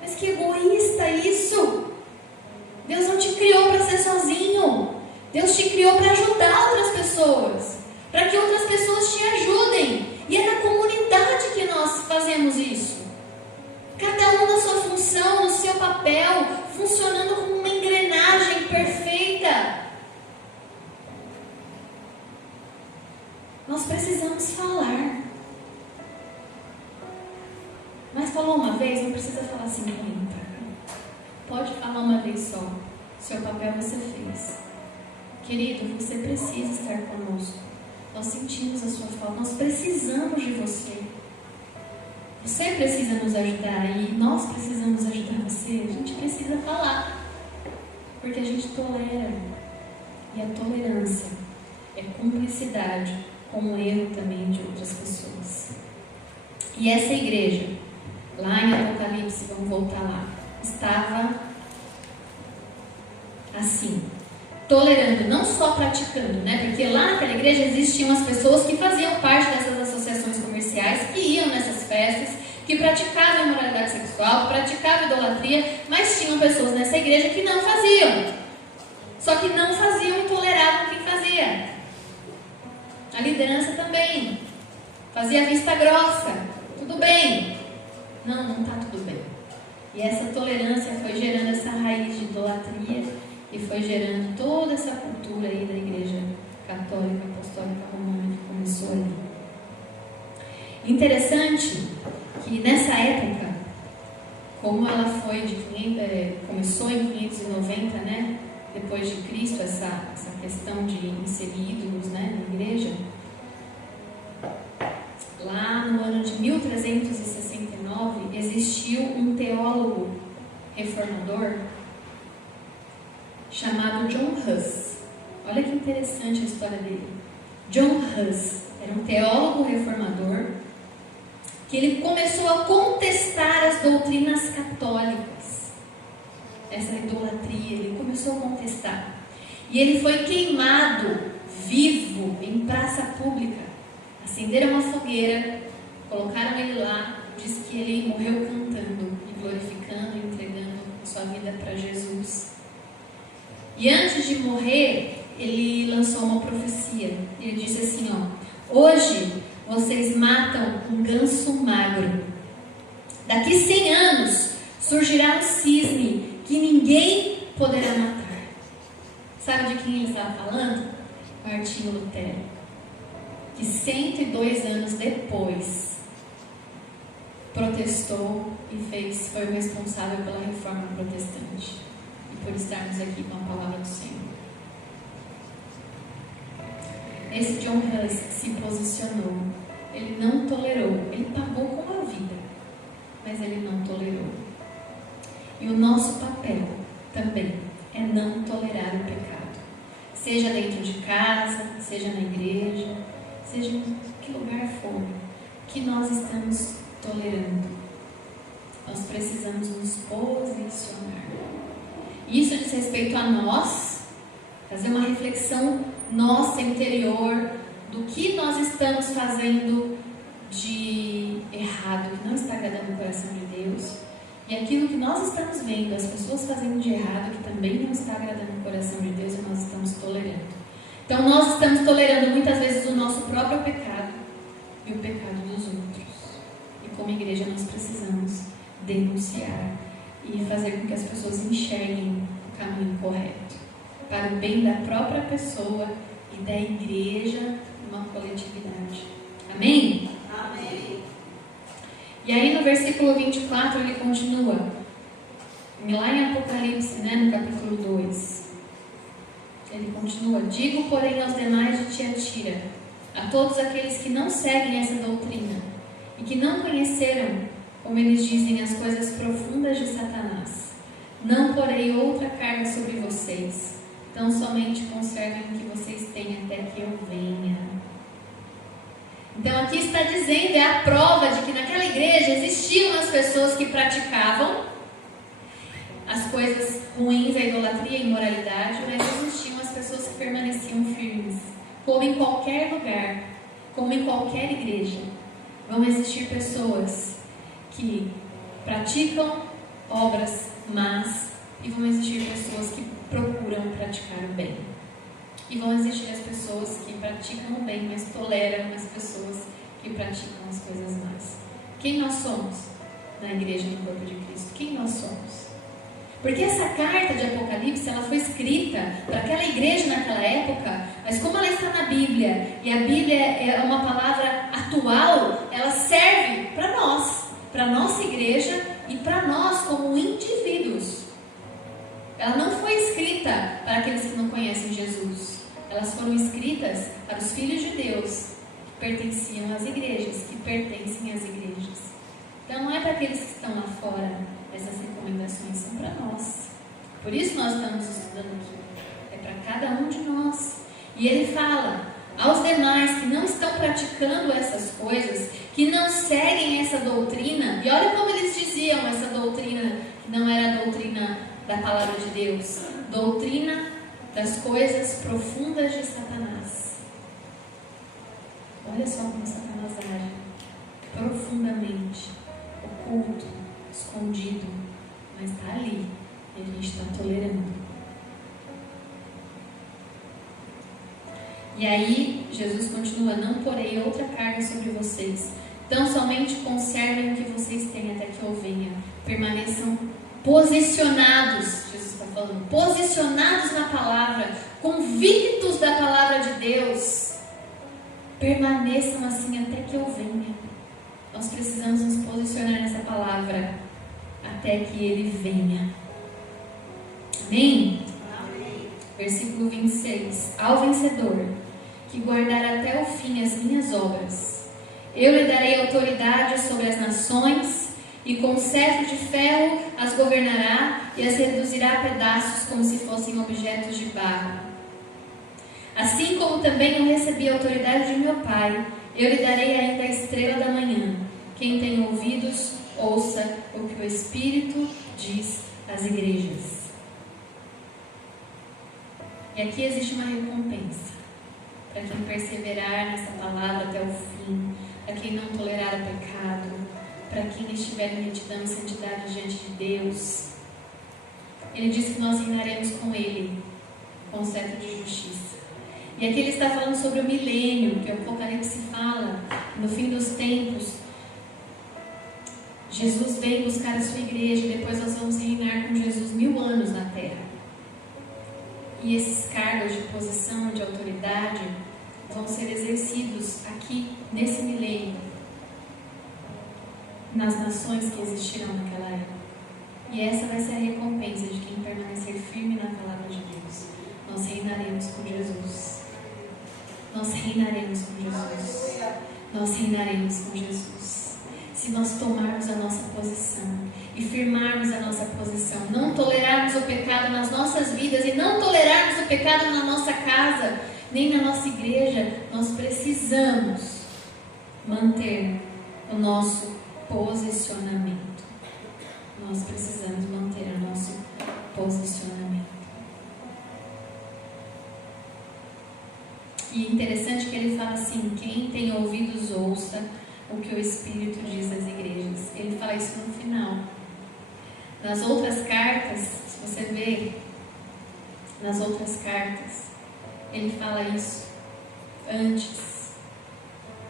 Mas que egoísta isso! Deus não te criou para ser sozinho. Deus te criou para ajudar outras pessoas, para que outras pessoas te ajudem. E é na comunidade que nós fazemos isso. Cada um na sua função, no seu papel, funcionando como uma engrenagem perfeita. Nós precisamos falar. Mas falou uma vez, não precisa falar 50. Pode falar uma vez só. Seu papel você fez. Querido, você precisa estar conosco. Nós sentimos a sua falta. Nós precisamos de você. Você precisa nos ajudar e nós precisamos ajudar você. A gente precisa falar. Porque a gente tolera. E a tolerância é cumplicidade com o erro também de outras pessoas. E essa igreja, lá em Apocalipse, vamos voltar lá, estava assim, tolerando, não só praticando, né? Porque lá naquela igreja existiam as pessoas que faziam parte dessas associações comerciais, que iam nessas festas, que praticavam imoralidade sexual, que praticavam idolatria, mas tinham pessoas nessa igreja que não faziam. Só que não faziam e toleravam quem fazia. A liderança também fazia vista grossa. Tudo bem. Não está tudo bem. E essa tolerância foi gerando essa raiz de idolatria e foi gerando toda essa cultura aí da igreja católica, apostólica romana que começou ali. Interessante que nessa época, como ela foi começou em 590, né? Depois de Cristo, essa questão de inserir ídolos, né, na igreja, lá no ano de 1369, existiu um teólogo reformador chamado John Huss. Olha que interessante a história dele. John Huss era um teólogo reformador que ele começou a contestar as doutrinas católicas, essa idolatria, ele começou a contestar. E ele foi queimado vivo em praça pública. Acenderam uma fogueira, colocaram ele lá, diz que ele morreu cantando e glorificando e entregando sua vida para Jesus. E antes de morrer, ele lançou uma profecia. Ele disse assim, hoje vocês matam um ganso magro. Daqui 100 anos surgirá um cisne que ninguém poderá matar. Sabe de quem ele estava falando? Martinho Lutero, que 102 anos depois protestou e foi o responsável pela reforma protestante e por estarmos aqui com a palavra do Senhor. Esse John Huss se posicionou, ele não tolerou, ele pagou com a vida, mas ele não tolerou. E o nosso papel também é não tolerar o pecado, seja dentro de casa, seja na igreja, seja em que lugar for, que nós estamos tolerando. Nós precisamos nos posicionar. Isso diz respeito a nós, fazer uma reflexão nossa interior do que nós estamos fazendo de errado, que não está agradando o coração de Deus, e aquilo que nós estamos vendo, as pessoas fazendo de errado, que também não está agradando o coração de Deus, e nós estamos tolerando. Então nós estamos tolerando muitas vezes o nosso próprio pecado e o pecado dos outros. E como igreja nós precisamos denunciar e fazer com que as pessoas enxerguem o caminho correto, para o bem da própria pessoa e da igreja, uma coletividade. Amém? Amém. E aí no versículo 24 ele continua, lá em Apocalipse, né, no capítulo 2. Ele continua: digo, porém, aos demais de Tiatira, a todos aqueles que não seguem essa doutrina e que não conheceram, como eles dizem, as coisas profundas de Satanás, não porei outra carga sobre vocês, tão somente conservem o que vocês têm até que eu venha. Então aqui está dizendo, é a prova de que naquela igreja existiam as pessoas que praticavam as coisas ruins, a idolatria, a imoralidade, mas existiam as pessoas que permaneciam firmes. Como em qualquer lugar, como em qualquer igreja, vão existir pessoas que praticam obras más e vão existir pessoas que procuram praticar o bem. E vão existir as pessoas que praticam o bem, mas toleram as pessoas que praticam as coisas más. Quem nós somos na igreja do corpo de Cristo? Quem nós somos? Porque essa carta de Apocalipse, ela foi escrita para aquela igreja naquela época, mas como ela está na Bíblia, e a Bíblia é uma palavra atual, ela serve para nós, para a nossa igreja e para nós como indivíduos. Ela não foi escrita para aqueles que não conhecem Jesus. Elas foram escritas para os filhos de Deus, que pertenciam às igrejas, que pertencem às igrejas. Então não é para aqueles que estão lá fora. Essas recomendações são para nós. Por isso nós estamos estudando aqui. É para cada um de nós. E ele fala aos demais que não estão praticando essas coisas, que não seguem essa doutrina. E olha como eles diziam essa doutrina, que não era a doutrina da palavra de Deus. Doutrina das coisas profundas de Satanás. Olha só como Satanás age. Profundamente, oculto, escondido, mas está ali e a gente está tolerando. E aí Jesus continua: não porei outra carga sobre vocês, tão somente conservem o que vocês têm até que eu venha. Permaneçam posicionados, Jesus está falando, posicionados na palavra, convictos da palavra de Deus. Permaneçam assim até que eu venha. Nós precisamos nos posicionar nessa palavra até que Ele venha. Amém? Amém. Versículo 26. Ao vencedor, que guardar até o fim as minhas obras, eu lhe darei autoridade sobre as nações, e com cetro de ferro as governará e as reduzirá a pedaços como se fossem objetos de barro. Assim como também eu recebi a autoridade de meu Pai, eu lhe darei ainda a estrela da manhã. Quem tem ouvidos, ouça o que o Espírito diz às igrejas. E aqui existe uma recompensa para quem perseverar nessa palavra até o fim, para quem não tolerar o pecado, para quem estiver em retidão e santidade diante de Deus. Ele diz que nós reinaremos com Ele, com o cetro de justiça. E aqui ele está falando sobre o milênio, que o Apocalipse fala, no fim dos tempos, Jesus vem buscar a sua igreja e depois nós vamos reinar com Jesus 1000 anos na terra. E esses cargos de posição, de autoridade, vão ser exercidos aqui, nesse milênio, nas nações que existirão naquela época. E essa vai ser a recompensa de quem permanecer firme na palavra de Deus. Nós reinaremos com Jesus. Nós reinaremos com Jesus. Nós reinaremos com Jesus. Se nós tomarmos a nossa posição e firmarmos a nossa posição, não tolerarmos o pecado nas nossas vidas e não tolerarmos o pecado na nossa casa, nem na nossa igreja, nós precisamos manter o nosso posicionamento. Nós precisamos manter o nosso posicionamento. E interessante que ele fala assim: quem tem ouvidos ouça o que o Espírito diz às igrejas. Ele fala isso no final. Nas outras cartas, se você ver, nas outras cartas, ele fala isso antes,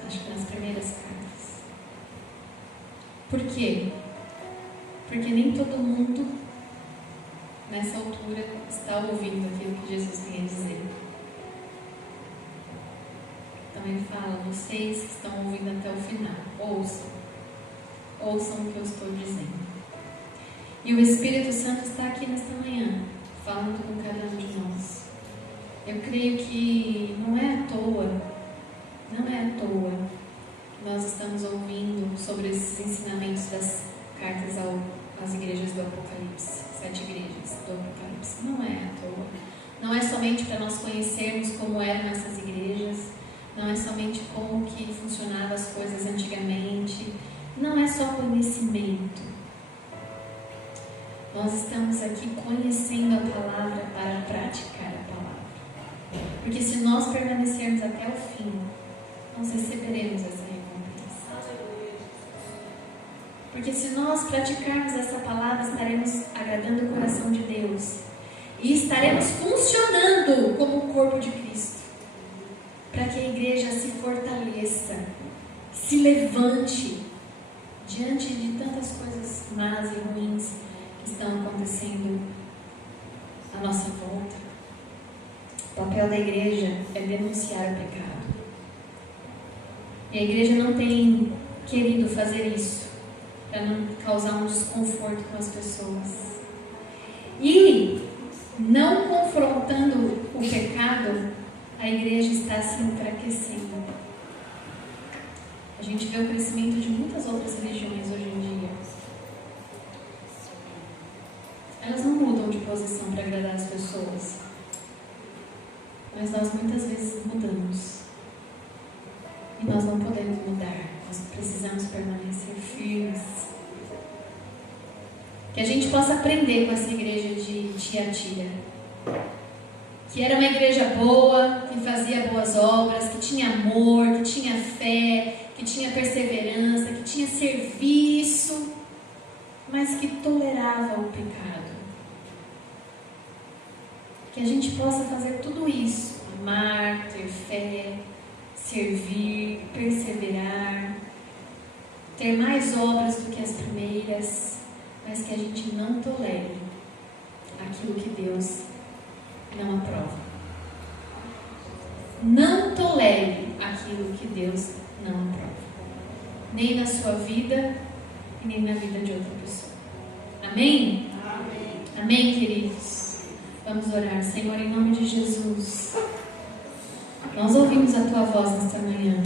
acho que nas primeiras cartas. Por quê? Porque nem todo mundo nessa altura está ouvindo aquilo que Jesus tem a dizer. Então ele fala: vocês que estão ouvindo até o final, ouçam o que eu estou dizendo. E o Espírito Santo está aqui nesta manhã, falando com cada um de nós. Eu creio que não é à toa que nós estamos ouvindo sobre esses ensinamentos das cartas às igrejas do Apocalipse, 7 igrejas do Apocalipse. Não é à toa. Não é somente para nós conhecermos como eram essas igrejas, não é somente como que funcionavam as coisas antigamente, não é só conhecimento. Nós estamos aqui conhecendo a palavra para praticar a palavra. Porque se nós permanecermos até o fim, nós receberemos essa recompensa. Porque se nós praticarmos essa palavra, estaremos agradando o coração de Deus. E estaremos funcionando como o corpo de Cristo. Para que a igreja se fortaleça, se levante diante de tantas coisas más e ruins que estão acontecendo à nossa volta. O papel da igreja é denunciar o pecado. E a igreja não tem querido fazer isso para não causar um desconforto com as pessoas. E não confrontando o pecado, a igreja está se enfraquecendo. A gente vê o crescimento de muitas outras religiões hoje em dia. Elas não mudam de posição para agradar as pessoas, mas nós muitas vezes mudamos. E nós não podemos mudar. Nós precisamos permanecer firmes. Que a gente possa aprender com essa igreja de Tiatira, que era uma igreja boa, que fazia boas obras, que tinha amor, que tinha fé, que tinha perseverança, que tinha serviço, mas que tolerava o pecado. Que a gente possa fazer tudo isso: amar, ter fé, servir, perseverar, ter mais obras do que as primeiras, mas que a gente não tolere aquilo que Deus não aprova. Não tolere aquilo que Deus não aprova. nem na sua vida e nem na vida de outra pessoa. Amém? Amém. Amém, queridos? Vamos orar. Senhor, em nome de Jesus, nós ouvimos a Tua voz nesta manhã.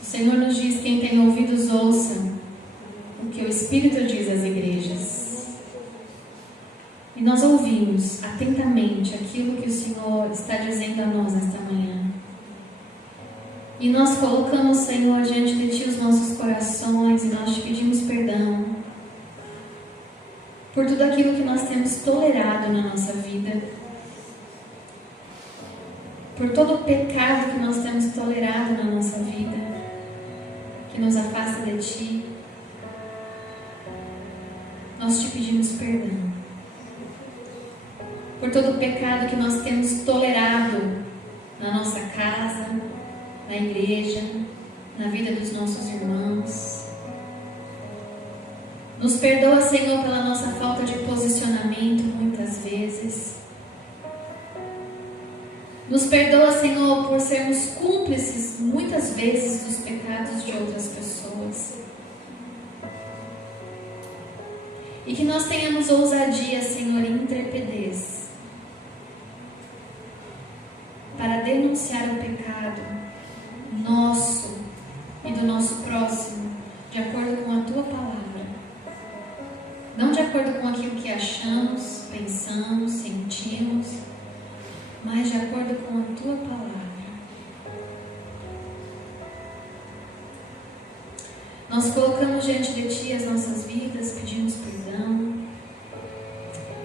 O Senhor nos diz: quem tem ouvidos, ouça o que o Espírito diz às igrejas. E nós ouvimos atentamente aquilo que o Senhor está dizendo a nós nesta manhã. E nós colocamos, Senhor, diante de Ti os nossos corações e nós Te pedimos perdão por tudo aquilo que nós temos tolerado na nossa vida, por todo o pecado que nós temos tolerado na nossa vida, que nos afasta de Ti. Nós Te pedimos perdão por todo o pecado que nós temos tolerado na nossa casa, na igreja, na vida dos nossos irmãos. Nos perdoa, Senhor, pela nossa falta de posicionamento muitas vezes. Nos perdoa, Senhor, por sermos cúmplices muitas vezes dos pecados de outras pessoas. E que nós tenhamos ousadia, Senhor, e intrepidez para denunciar o pecado nosso e do nosso próximo, de acordo com a Tua palavra. Não de acordo com aquilo que achamos, pensamos, sentimos, mas de acordo com a Tua palavra. Nós colocamos diante de Ti as nossas vidas, pedimos perdão.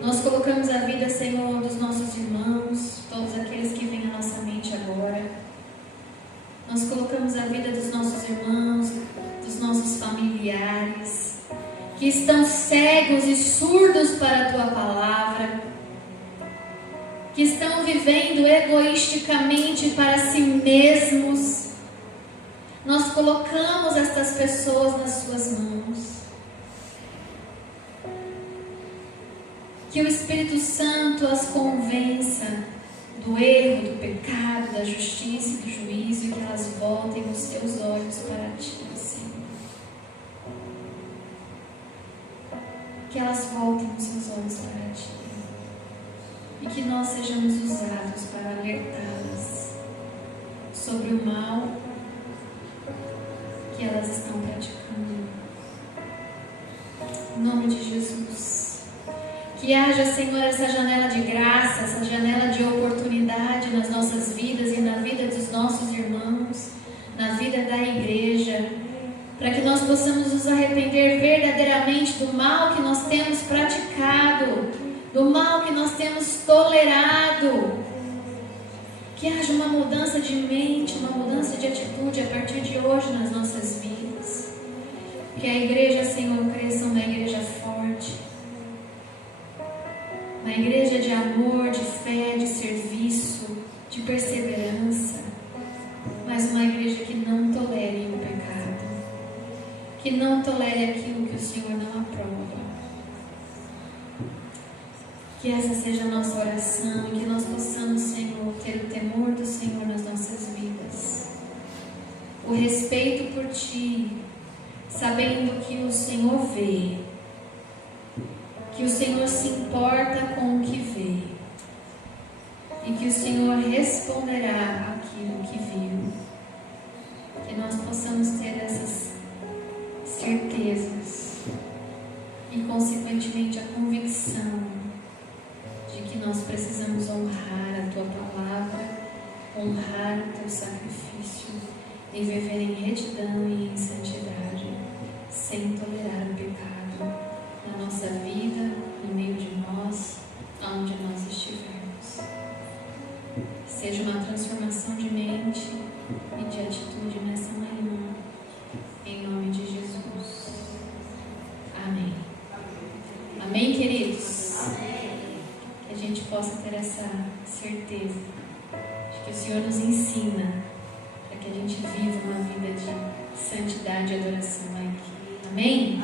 Nós colocamos a vida, Senhor, dos nossos irmãos, todos aqueles que vêm à nossa mente agora. Nós colocamos a vida dos nossos irmãos, dos nossos familiares, que estão cegos e surdos para a Tua palavra, que estão vivendo egoisticamente para si mesmos. Nós colocamos estas pessoas nas Suas mãos. Que o Espírito Santo as convença do erro, do pecado, da justiça e do juízo, e que elas voltem os seus olhos para Ti, Senhor. Que elas voltem os seus olhos para Ti. E que nós sejamos usados para alertá-las sobre o mal que elas estão praticando. Em nome de Jesus. Que haja, Senhor, essa janela de graça, essa janela de oportunidade nas nossas vidas e na vida dos nossos irmãos, na vida da igreja, para que nós possamos nos arrepender verdadeiramente do mal que nós temos praticado, do mal que nós temos tolerado. Que haja uma mudança de mente, uma mudança de atitude a partir de hoje nas nossas vidas. Que a igreja, Senhor, cresça uma igreja forte, uma igreja de amor, de fé, de serviço, de perseverança, mas uma igreja que não tolere o pecado, que não tolere aquilo que o Senhor não aprova. Que essa seja a nossa oração e que nós possamos, Senhor, ter o temor do Senhor nas nossas vidas, o respeito por Ti, sabendo que o Senhor vê, que o Senhor se importa com o que vê e que o Senhor responderá aquilo que viu. Que nós possamos ter essas certezas e, consequentemente, a convicção de que nós precisamos honrar a Tua palavra, honrar o Teu sacrifício e viver em retidão e em santidade, sem tolerar o pecado na nossa vida, no meio de nós, aonde nós estivermos. Seja uma transformação de mente e de atitude nessa manhã, em nome de Jesus. Amém. Amém, queridos? Amém. Que a gente possa ter essa certeza de que o Senhor nos ensina para que a gente viva uma vida de santidade e adoração aqui. Amém?